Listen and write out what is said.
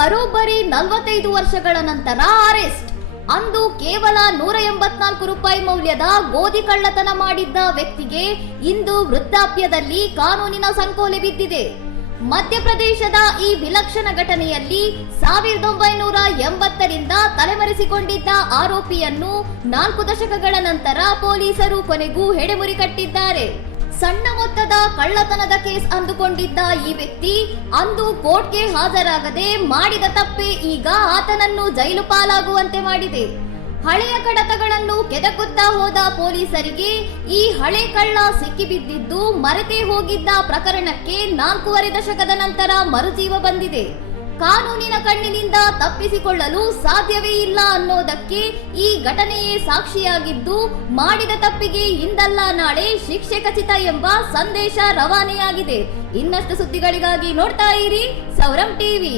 ಬರೋಬ್ಬರಿ 45 ವರ್ಷಗಳ ನಂತರ ಅರೆಸ್ಟ್. ಅಂದು ಕೇವಲ 184 ರೂಪಾಯಿ ಮೌಲ್ಯದ ಗೋಧಿ ಕಳ್ಳತನ ಮಾಡಿದ್ದ ವ್ಯಕ್ತಿಗೆ ಇಂದು ವೃದ್ಧಾಪ್ಯದಲ್ಲಿ ಕಾನೂನಿನ ಸಂಕೋಲೆ ಬಿದ್ದಿದೆ. ಮಧ್ಯಪ್ರದೇಶದ ಈ ವಿಲಕ್ಷಣ ಘಟನೆಯಲ್ಲಿ 1980ರಿಂದ ತಲೆಮರೆಸಿಕೊಂಡಿದ್ದ ಆರೋಪಿಯನ್ನು 4 ದಶಕಗಳ ನಂತರ ಪೊಲೀಸರು ಕೊನೆಗೂ ಹೆಡೆಮುರಿ ಕಟ್ಟಿದ್ದಾರೆ. ಸಣ್ಣ ಮೊತ್ತದ ಕಳ್ಳತನದ ಕೇಸ್ ಅಂದುಕೊಂಡಿದ್ದ ಈ ವ್ಯಕ್ತಿ ಅಂದು ಕೋರ್ಟ್ಗೆ ಹಾಜರಾಗದೆ ಮಾಡಿದ ತಪ್ಪೇ ಈಗ ಆತನನ್ನು ಜೈಲು ಪಾಲಾಗುವಂತೆ ಮಾಡಿದೆ. ಹಳೆಯ ಕಡತಗಳನ್ನು ಕೆದಕುತ್ತಾ ಹೋದ ಪೊಲೀಸರಿಗೆ ಈ ಹಳೆ ಕಳ್ಳ ಸಿಕ್ಕಿಬಿದ್ದಿದ್ದು ಮರೆತೇ ಹೋಗಿದ್ದ ಪ್ರಕರಣಕ್ಕೆ 4.5 ದಶಕದ ನಂತರ ಮರುಜೀವ ಬಂದಿದೆ. ಕಾನೂನಿನ ಕಣ್ಣಿನಿಂದ ತಪ್ಪಿಸಿಕೊಳ್ಳಲು ಸಾಧ್ಯವೇ ಇಲ್ಲ ಅನ್ನೋದಕ್ಕೆ ಈ ಘಟನೆಯೇ ಸಾಕ್ಷಿಯಾಗಿದ್ದು, ಮಾಡಿದ ತಪ್ಪಿಗೆ ಇಂದಲ್ಲ ನಾಳೆ ಶಿಕ್ಷೆ ಖಚಿತ ಎಂಬ ಸಂದೇಶ ರವಾನೆಯಾಗಿದೆ. ಇನ್ನಷ್ಟು ಸುದ್ದಿಗಳಿಗಾಗಿ ನೋಡ್ತಾ ಇರಿ ಸೌರಂ ಟಿವಿ.